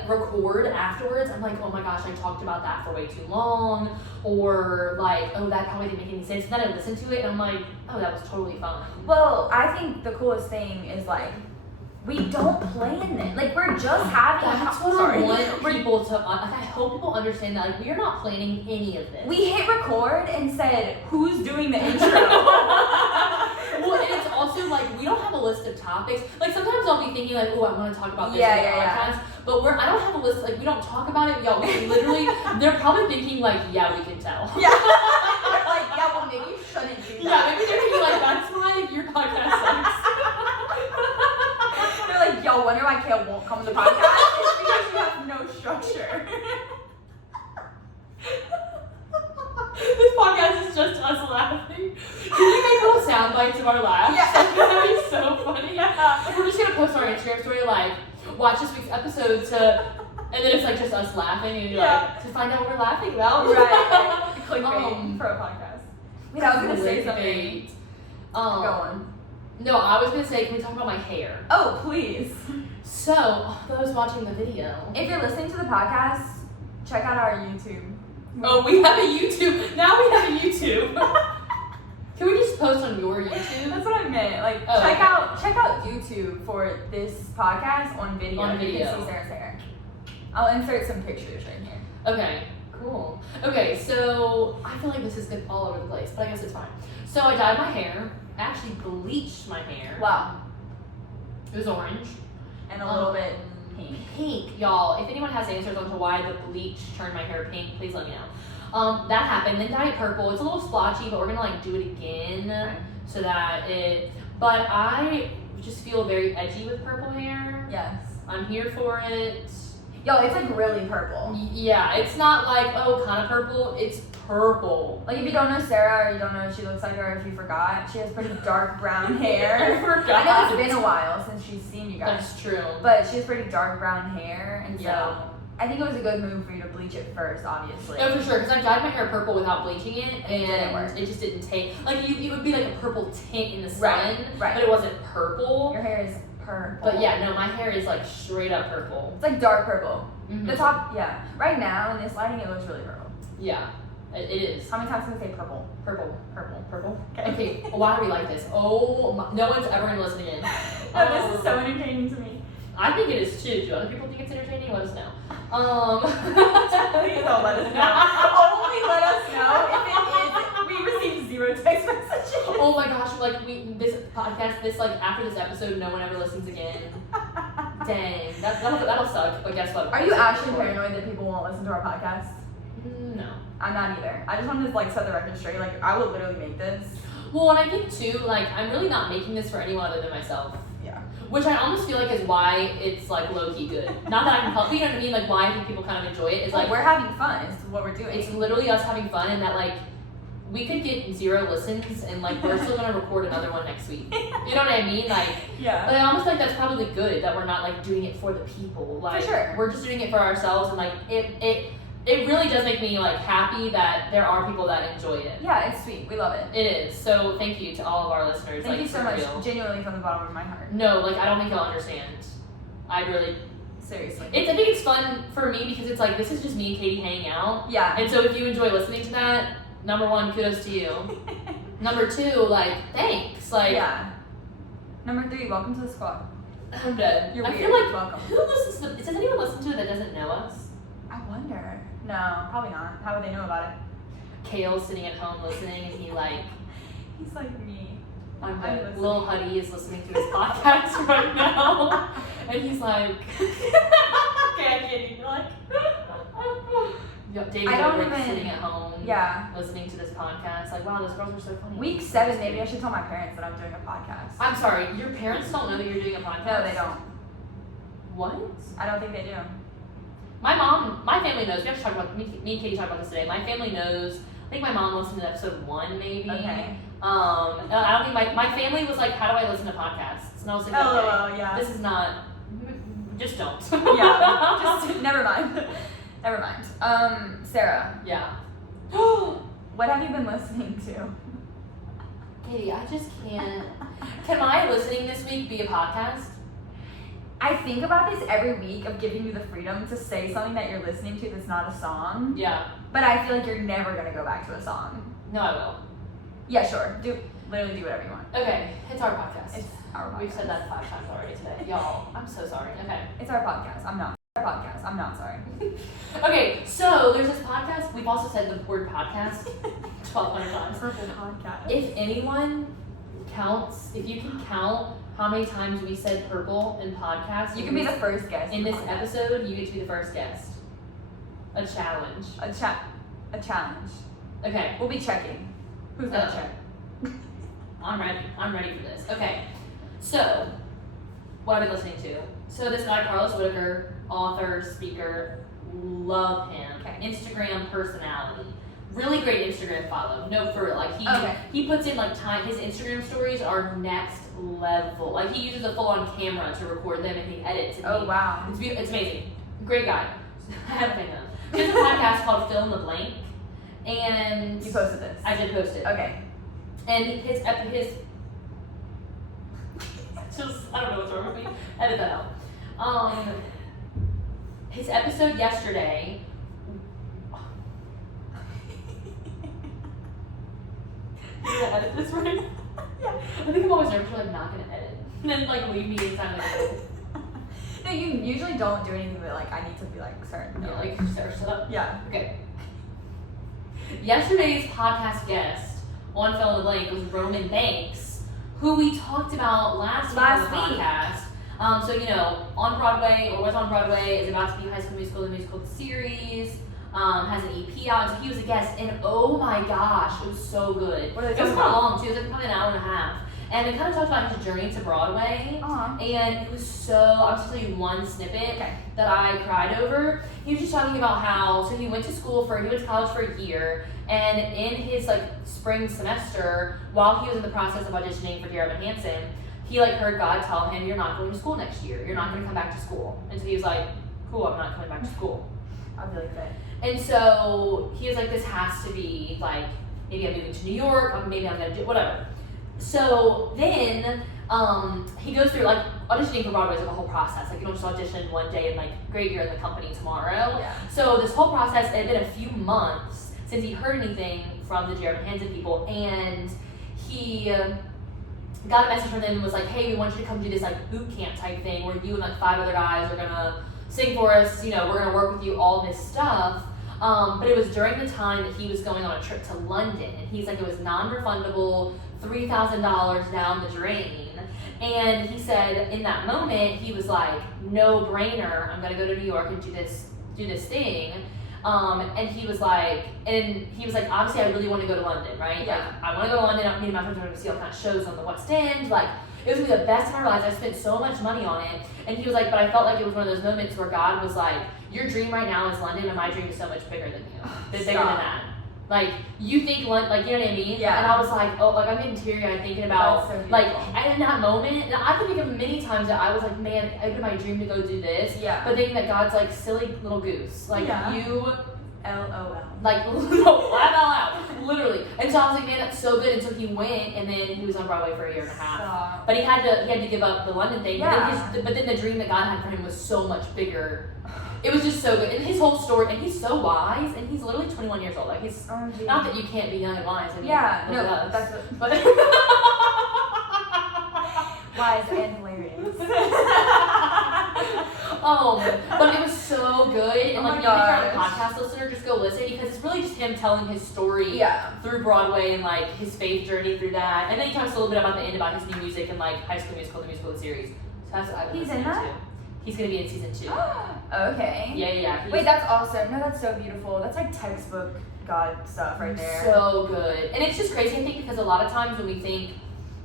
record afterwards, I'm like, oh my gosh, I talked about that for way too long, or like, oh, that probably didn't make any sense. And then I listen to it and I'm like, oh, that was totally fine. Well, I think the coolest thing is like we don't plan it. Like we're just having. That's what I want people to. Like, I hope people understand that. Like, we are not planning any of this. We hit record and said, "Who's doing the intro?" Well, and it's also like we don't have a list of topics. Like sometimes I'll be thinking like, oh, I want to talk about this in the podcast, but I don't have a list. Like we don't talk about it. Y'all, we literally, they're probably thinking like, yeah, we can tell. Yeah. They're like, yeah, well, maybe you shouldn't do that. Yeah, maybe they're thinking like, that's why your podcast sucks. They're like, yo, wonder why Kale won't come to the podcast? It's because you have no structure. This podcast is just us laughing. Can you make little sound bites of our laughs? Yeah. That'd be so funny. Yeah. We're just gonna post our Instagram story like, watch this week's episode and then it's like just us laughing and you're like, to find out what we're laughing about. Right. Clickbait for a podcast. Wait, I was gonna say something. Go on. No, I was gonna say, can we talk about my hair? Oh, please. So, I was watching the video. If you're listening to the podcast, check out our YouTube. Oh, we have a YouTube. Now we have a YouTube. Can we just post on your YouTube? That's what I meant. Like, Oh, check okay. out YouTube for this podcast on video. On You video. can see Sarah's hair. I'll insert some pictures right here. Okay, cool. Okay, so I feel like this is good all over the place, but I guess it's fine. So I dyed my hair. I actually bleached my hair. Wow. It was orange. And a little bit pink. Pink, y'all. If anyone has answers onto why the bleach turned my hair pink, please let me know. That happened. Then dyed it purple. It's a little splotchy, but we're gonna like do it again Okay. so that it. But I just feel very edgy with purple hair. Yes. I'm here for it. Yo, it's like really purple. Yeah, it's not like kind of purple. It's purple. Like if you don't know Sarah or you don't know what she looks like or if you forgot, she has pretty dark brown hair. I forgot. I know it's been a while since she's seen you guys. That's true. But she has pretty dark brown hair, and Yeah. so I think it was a good move for you to bleach it first, obviously. No, for sure, because I dyed my hair purple without bleaching it, And it didn't work. and it just didn't take like it would be like a purple tint in the sun, Right. but it wasn't purple. Your hair is purple. But yeah, no, my hair is like straight up purple. It's like dark purple. Mhm. The top, yeah. Right now in this lighting, it looks really purple. Yeah, it is. How many times can we say purple? Purple, purple, purple. Okay. Okay, why do we like this? Oh, no one's ever gonna listen again. No, this is so entertaining to me. I think it is too. Do other people think it's entertaining? Let us know. Please don't let us know. Only let us know if it is. We received 0 text messages. Oh my gosh, like this podcast, after this episode, no one ever listens again. Dang, that'll suck. But guess what? Are you actually paranoid that people won't listen to our podcast? No. I'm not either. I just wanted to like set the record straight. Like I would literally make this. Well, and I think too, like I'm really not making this for anyone other than myself. Yeah. Which I almost feel like is why it's like low key good. Not that I can help, you know what I mean? Like why I think people kind of enjoy it is Like like we're having fun. It's what we're doing. it's literally us having fun, and that like we could get 0 listens, and like we're still gonna record another one next week. You know what I mean? Like. Yeah. But I almost think that's probably good that we're not like doing it for the people. Like sure. we're just doing it for ourselves, and like it really does make me like happy that there are people that enjoy it. Yeah, it's sweet. We love it. It is. So thank you to all of our listeners. Thank like you so for much. real. Genuinely from the bottom of my heart. No, like I don't think you'll understand. I really. Seriously. I think it's fun for me because it's like this is just me and Katie hanging out. Yeah. And so if you enjoy listening to that, number 1, kudos to you. Number 2, like thanks. Like yeah. Number 3, welcome to the squad. I'm dead. You're I weird. feel like Welcome. who listens to does anyone listen to it that doesn't know us? I wonder. No, probably not. How would they know about it? Kale's sitting at home listening, and he like, He's like me. I'm I'm good. listening. Lil Huddy is listening to his podcast right now, and he's like, okay, I can't even like. David I don't Dobrik's even- sitting at home, Yeah. listening to this podcast. Like, wow, those girls are so funny. Week 7, maybe I should tell my parents that I'm doing a podcast. I'm sorry, your parents don't know that you're doing a podcast. No, they don't. What? I don't think they do. My family knows. We have to talk about me and Katie talked about this today. My family knows. I think my mom listened to episode 1, maybe. Okay. I don't think my family was like, how do I listen to podcasts? And I was like, okay, LOL, yeah. this is not. Just don't. Yeah. Just never mind. Never mind. Sarah, Yeah. what have you been listening to? Katie, I just can't. Can my listening this week be a podcast? I think about this every week of giving you the freedom to say something that you're listening to that's not a song. Yeah. But I feel like you're never gonna go back to a song. No, I will. Yeah, sure. Literally do whatever you want. Okay, it's our podcast. It's our podcast. We've said that 5 times already today. Y'all, I'm so sorry. Okay. It's our podcast. I'm not. Our podcast. I'm not sorry. Okay, so there's this podcast. We've also said the word podcast 1,200 times. Purple podcast. If anyone counts, if you can count how many times we said purple in podcasts, You can be the first guest in this podcast. episode. You get to be the first guest. A challenge. A challenge. Okay, We'll be checking. Who's gonna Uh-oh. check? I'm ready. I'm ready for this. Okay, so what I've been listening to. So this guy Carlos Whitaker, author, speaker, love him. Okay. Instagram personality, really great Instagram follow. No, for real. Like Okay. he puts in like time. His Instagram stories are next level. Like he uses a full-on camera to record them and he edits. And Oh wow. It's beautiful. It's amazing. Great guy. I have a thing though. He has a podcast called Fill in the Blank, and You posted this. I did post it. Okay. And his just I don't know what's wrong with me. Edit that out. His episode yesterday. Did I edit this right? Yeah. I think I'm always nervous for like not gonna edit, and then like leave me inside like No, you usually don't do anything that like I need to be like certain. yeah, like Sarah, shut up. Yeah. Okay. Yesterday's podcast guest on Fill in the Blank was Roman Banks, who we talked about last week on the week. podcast. So you know, on Broadway or was on Broadway, is about to be High School Musical, the musical series. Has an EP out, so he was a guest, and oh my gosh, it was so good. What are they It was talking kind of about? long too. It was like probably an hour and a half, and they kind of talked about his journey to Broadway. Aw. And it was so, I'll just tell you one snippet Okay. that I cried over. He was just talking about how, so he went to college for a year, and in his like spring semester, while he was in the process of auditioning for Dear Evan Hansen, he like heard God tell him, you're not going to school next year. You're not going to come back to school. And so he was like, cool, I'm not coming back to school. I'll be like that. And so he was like, this has to be like, maybe I'm moving to New York, or maybe I'm gonna do whatever. So then he goes through like auditioning for Broadway is like a whole process. Like you don't just audition one day and like great, you're in the company tomorrow. Yeah. So this whole process, it had been a few months since he heard anything from the Dear Evan Hansen people, and he got a message from them and was like, hey, we want you to come do this like boot camp type thing where you and like 5 other guys are gonna sing for us, you know, we're gonna work with you, all this stuff. But it was during the time that he was going on a trip to London, and he's like, it was non-refundable, $3,000 down the drain. And he said in that moment, he was like, no brainer, I'm gonna go to New York and do this thing. And he was like, obviously I really want to go to London, right? Yeah. Like, I want to go to London, me and my friends are going to see all kinds of shows on the West End, like, it was gonna be the best time of my life. I spent so much money on it. And he was like, but I felt like it was one of those moments where God was like, your dream right now is London, and my dream is so much bigger than you. It's bigger than that. Like, you think London, like, you know what I mean? Yeah. And I was like, oh, like, I'm getting teary-eyed thinking about, That's so like, beautiful. and in that moment, and I can think of many times that I was like, man, it would be my dream to go do this. Yeah. But thinking that God's like, silly little goose. Like, Yeah. you, LOL. like, no, laugh out loud. Literally. And so I was like, man, that's so good. And so he went, and then he was on Broadway for a year and a half. Stop. But he had to give up the London thing. Yeah. But then the dream that God had for him was so much bigger. It was just so good. And his whole story, and he's so wise, and he's literally 21 years old. Like, he's, OMG. not that you can't be young and wise. I mean, Yeah, look no, at us. that's what, But wise and hilarious. but it was so good. And Oh like, my even if you're a gosh. podcast listener, just go listen because it's really just him telling his story Yeah. through Broadway and like his faith journey through that. And then he talks a little bit about the end about his new music and like High School Musical, the musical series. So that's what I've been He's in listening that? to. He's gonna be in season 2. Okay. Yeah. Wait, that's awesome. No, that's so beautiful. That's like textbook God stuff right there. So good. And it's just crazy, I think, because a lot of times when we think,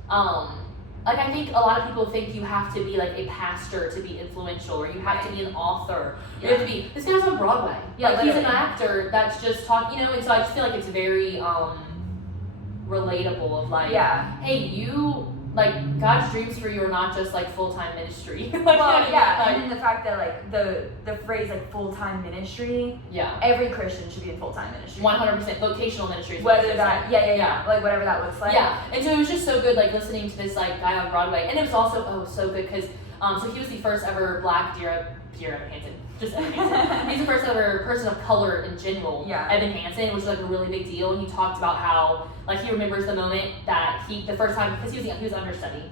like I think a lot of people think you have to be like a pastor to be influential, or you have to be an author. You have to be, this guy's on Broadway. Yeah, Like he's an literally. actor that's just talking, you know, and so I just feel like it's very relatable of like, Yeah. hey, you like God's dreams for you are not just like full-time ministry. Like, Well, you know what I mean? yeah, Like, and then the fact that like the phrase like full-time ministry, yeah. every Christian should be in full-time ministry. 100% vocational ministry. is what Whether it that, says. yeah, like whatever that looks like. Yeah, and so it was just so good, like listening to this like guy on Broadway, and it was also so good because so he was the first ever Black Dear Evan Hansen, just Evan Hansen. He's the first ever person of color in general. Yeah. Evan Hansen, which is like a really big deal, and he talked about how like he remembers the moment that the first time because he was understudy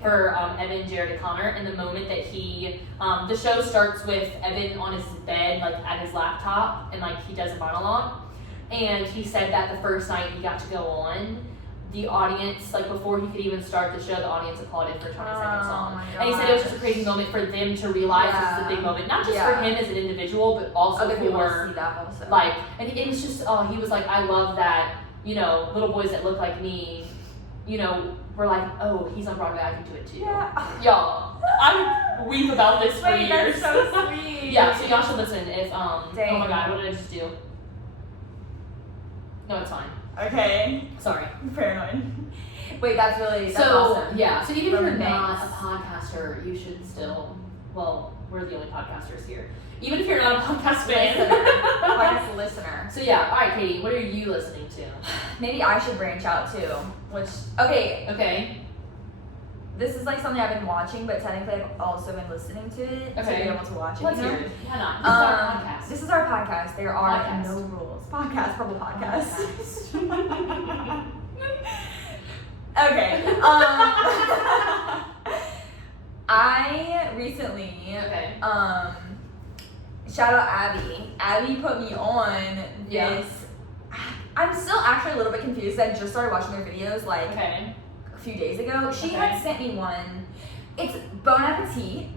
for Evan Jared O'Connor, and the moment that he the show starts with Evan on his bed like at his laptop and like he does a monologue, and he said that the first night he got to go on, the audience, like before he could even start the show, the audience applauded for 20 seconds long. And he said it was just a crazy moment for them to realize this is a big moment, not just for him as an individual, but also Other people for see that also. like, and it was just, he was like, I love that, you know, little boys that look like me, you know, were like, oh, he's on Broadway, I can do it too. Yeah. Y'all, I would weep about this for Wait, years. that's so sweet. Yeah, so y'all should listen if, Dang. oh my god, what did I just do? No, it's fine. Okay. Sorry. I'm paranoid. Wait, that's So awesome. yeah, so even if you're Roman not Banks. a podcaster, you should still. Well, we're the only podcasters here. Even if you're not a podcast fan. Podcast listener. So yeah, all right, Katie, what are you listening to? Maybe I should branch out too. Which okay, Okay. this is like something I've been watching, but technically I've also been listening to it to Okay. be able to watch it. Let's you know? hear it. Why not? This is our podcast. This is our podcast. There are Podcast. no rules. Podcast, purple podcast. Okay. I recently Okay. shout out Abby. Abby put me on Yeah. this. I'm still actually a little bit confused. I just started watching their videos like Okay. a few days ago. She Okay. had sent me one. It's Bon Appetit.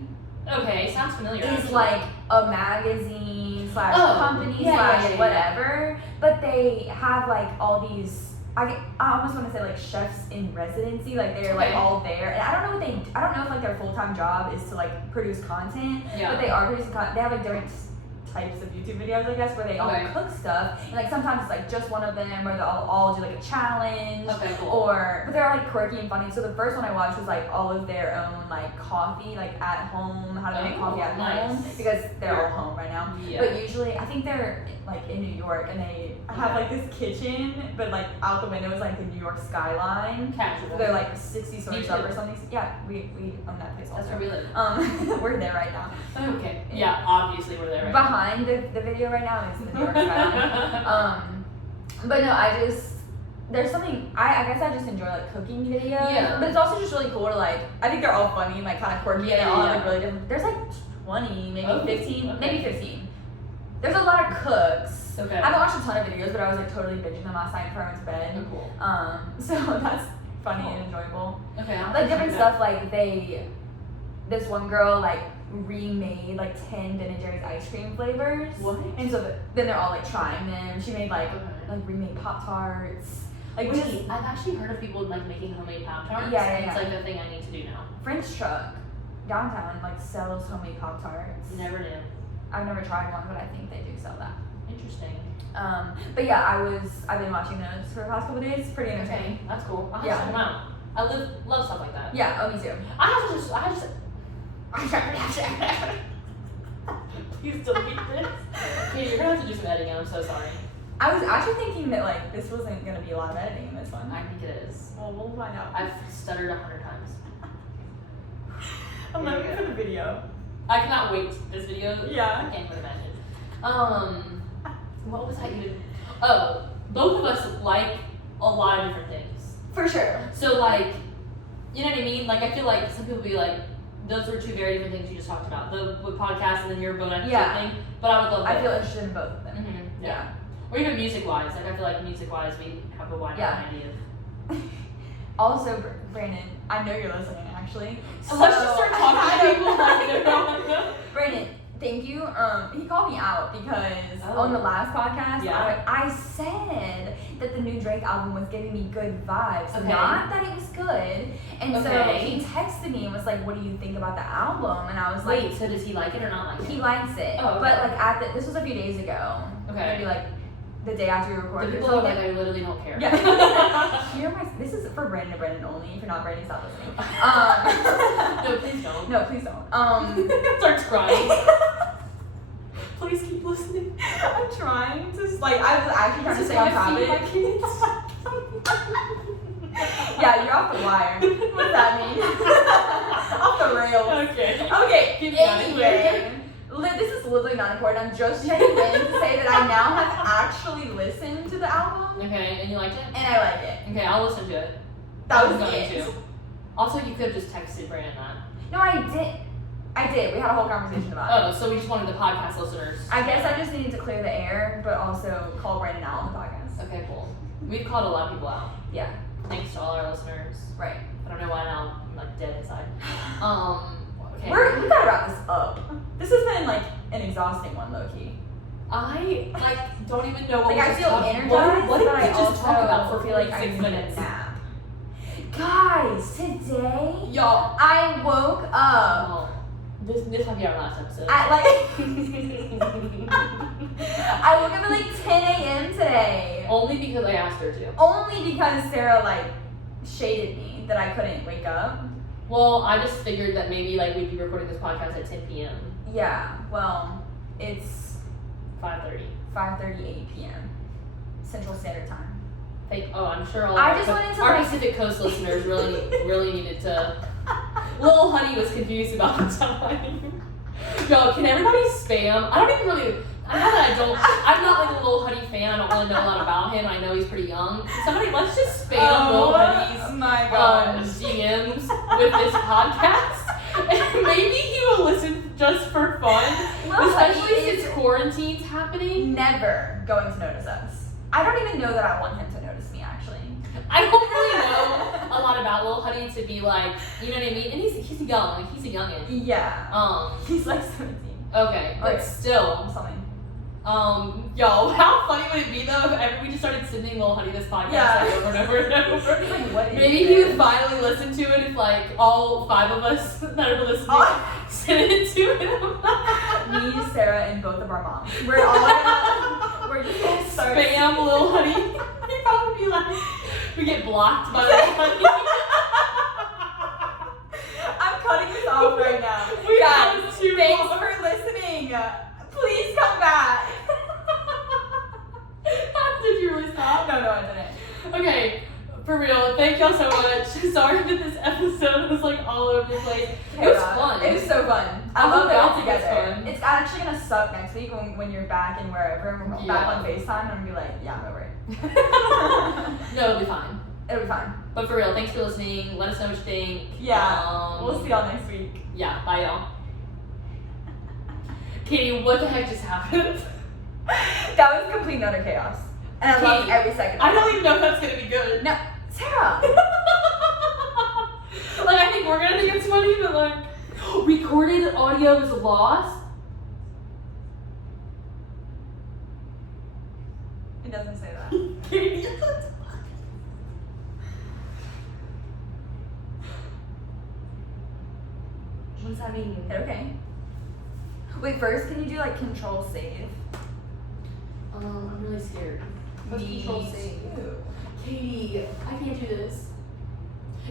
Okay, sounds familiar. Is actually. like a magazine slash Oh, company yeah, slash yeah, yeah. whatever, but they have like all these. I almost want to say like chefs in residency, like they're like Okay. all there, and I don't know what I don't know if like their full time job is to like produce content, Yeah. but they are producing content. They have like different types of YouTube videos, I guess, where they all Okay. cook stuff, and like sometimes it's like just one of them, or they'll all do like a challenge. Okay, cool. But they're like quirky and funny. So the first one I watched was like all of their own like coffee, like at home, how to make Oh, coffee at home, nice. because they're all home right now. Yeah. But usually, I think they're like in New York, and they have like this kitchen, but like out the window is like the New York skyline. Casual. They're like 60 stories Me up too. or something. Yeah, we own that place That's also. where we live. We're there right now. Okay. Yeah, obviously we're there right Behind the video right now is the New York skyline. But no, there's something I guess I just enjoy like cooking videos. Yeah. But it's also just really cool to like I think they're all funny and like kind of quirky and they all have like really different. There's like 20, maybe Oh, 15, okay. maybe 15. There's a lot of cooks. Okay. I haven't watched a ton of videos, but I was like totally binging them last night before I went to bed. Oh, cool. So that's funny Cool. and enjoyable. Okay. I'll Like different check it out. stuff, like this one girl like remade like 10 Ben and Jerry's ice cream flavors. What? And so then they're all like trying them. She made like Okay. remade Pop Tarts. Like Wait, just I've actually heard of people like making homemade Pop-Tarts. Yeah, yeah, and it's yeah. like a thing I need to do now. French Truck downtown like sells homemade Pop Tarts. Never knew. I've never tried one, but I think they do sell that. Interesting. But yeah, I've been watching those for the past couple of days. Pretty entertaining. Okay, that's cool. I'll have Yeah. to check them out. I love stuff like that. Yeah, oh me too. I just please delete this. Katie, you're gonna have to do some editing, I'm so sorry. I was actually thinking that like this wasn't gonna be a lot of editing in this one. I think it is. Well, we'll find out. I've stuttered 100 times. I'm looking for the video. I cannot wait this video. Yeah. I can't even imagine. What was I even? Oh, both of us like a lot of different things. For sure. So like, you know what I mean? Like I feel like some people be like, those were two very different things you just talked about. The podcast and then your Bon Appetit Yeah. thing. But I would love I both. feel interested in both of them. Mhm, Yeah. Or even music wise. Like I feel like music wise we have a wide Yeah. variety of. Also, Brandon, I know you're listening actually. Let's just start talking to people like they're not. Brandon, thank you. He called me out because Oh. on the last podcast, Yeah. I said that the new Drake album was giving me good vibes, Okay. not that it was good. And so Okay. he texted me and was like, "What do you think about the album?" And I was like, Wait, so does he like it or not like it? "He likes it." Oh, okay. But like this was a few days ago. Okay. Maybe like the day after we The recorded or people are like, something. I literally don't care. Yeah. This is for Brandon and Brendan only. If you're not Brandon, stop listening. No, please don't. No, please don't. Starts crying. Please keep listening. I'm trying to, like, I was actually trying to stay on topic. Yeah, you're off the wire. What does that mean? Off the rails. Okay. Okay, Keep going. anyway. This is literally not important. I'm just checking in to say that I now have actually listened to the album. Okay, and you liked it? And I like it. Okay, I'll listen to it. That was going it. to. Also, you could have just texted Brandon that. No, I did. We had a whole conversation about it. Oh, so we just wanted the podcast listeners. I guess I just needed to clear the air, but also call Brandon out on the podcast. Okay, cool. We've called a lot of people out. Yeah, Thanks to all our listeners. right. I don't know why now I'm like dead inside. Okay. We gotta wrap this up. This has been like an exhausting one, low key. I like don't even know what Like we I feel energized, What did but we I just also talk about for feel like I 46 need minutes? a nap. Guys, today Y'all. I woke up Oh, this might be our last episode. at like I woke up at like 10 a.m. today. Only because I asked her to. Only because Sarah like shaded me that I couldn't wake up. Well, I just figured that maybe like we'd be recording this podcast at 10 p.m. Yeah, well, it's 5:30. 5:38 p.m. Central Standard Time. I'm sure all I our, just wanted to, our like- Pacific Coast listeners really needed to. Little Honey was confused about the time. Yo, can everybody spam? I don't even really. I know that I'm not like a Little Honey fan. I don't really know a lot about him. I know he's pretty young. Somebody, let's just spam Little Honey's my DMs with this podcast. And maybe he will listen just for fun. Lil Honey Especially is- since quarantine's happening. Never going to notice us. I don't even know that I want him to notice me, actually. I don't really know a lot about Lil Honey to be like, you know what I mean? And he's young, like he's a youngin. Yeah. He's like 17. Okay, but Okay. still, Something. yo, how funny would it be though if we just started sending Lil Honey this podcast Yeah. like, over and over and over? Like, what is Maybe he this? would finally listen to it if like all 5 of us that are listening send it to him. Me, Sarah, and both of our moms. We're all gonna, we're just gonna start. Spam Lil Honey. He'd probably be like, we get blocked by Lil Honey. I'm cutting this off right now. We Guys, have too thanks long. for listening. Please come back. Did you really stop? No, I didn't. Okay, for real, thank y'all so much. Sorry that this episode was like all over the place. It was fun. It was so fun. I I'm love it all about to get together. fun. It's actually gonna suck next week when you're back and wherever and we're back Yeah. on FaceTime and I'm gonna be like, yeah, I'm over it. No, it'll be fine. It'll be fine. But for real, thanks for listening. Let us know what you think. Yeah. We'll see y'all next week. Yeah, bye y'all. Katie, what the heck just happened? That was complete and utter chaos. And I love Katie, every second. I don't even know if that's gonna be good. No, Sarah. Like, I think we're gonna think it's funny, but like, recorded audio is lost. It doesn't say that. Katie. What does that mean? Hit okay. Wait, first, can you do like control save? I'm really scared. What's Me control save? too. Katie, I can't do this.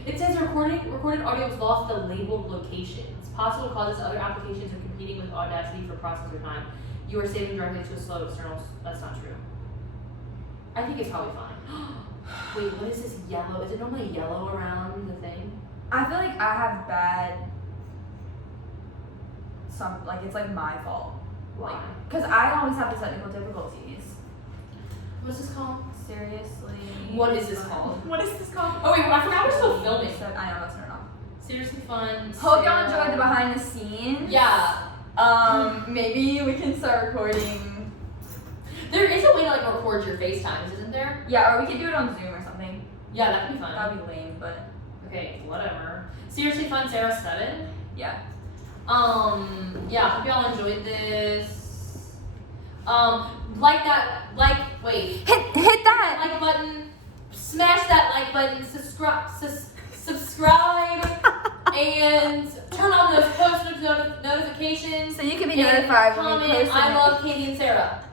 It says recorded audio is lost at the labeled locations. Possible causes other applications are competing with Audacity for processor time. You are saving directly to a slow external. That's not true. I think it's probably fine. Wait, what is this yellow? Is it normally yellow around the thing? I feel like I have bad. It's like my fault. Why? Because I always have the technical difficulties. What's this called? Seriously. What is this called? What is this called? Oh wait, I forgot we're still filming. I know, let's turn it off. Seriously fun. Hope y'all enjoyed the behind the scenes. Yeah. Maybe we can start recording. There is a way to like record your FaceTimes, isn't there? Yeah, or we could do it on Zoom or something. Yeah, that could be fun. That'd be lame, but Okay, whatever. Seriously fun, Sarah Studden. yeah. Yeah, hope y'all enjoyed this. Hit Hit that. like button, smash that like button, subscribe, and turn on those post notifications. So you can be and notified when we comment, post. I love Katie and Sarah.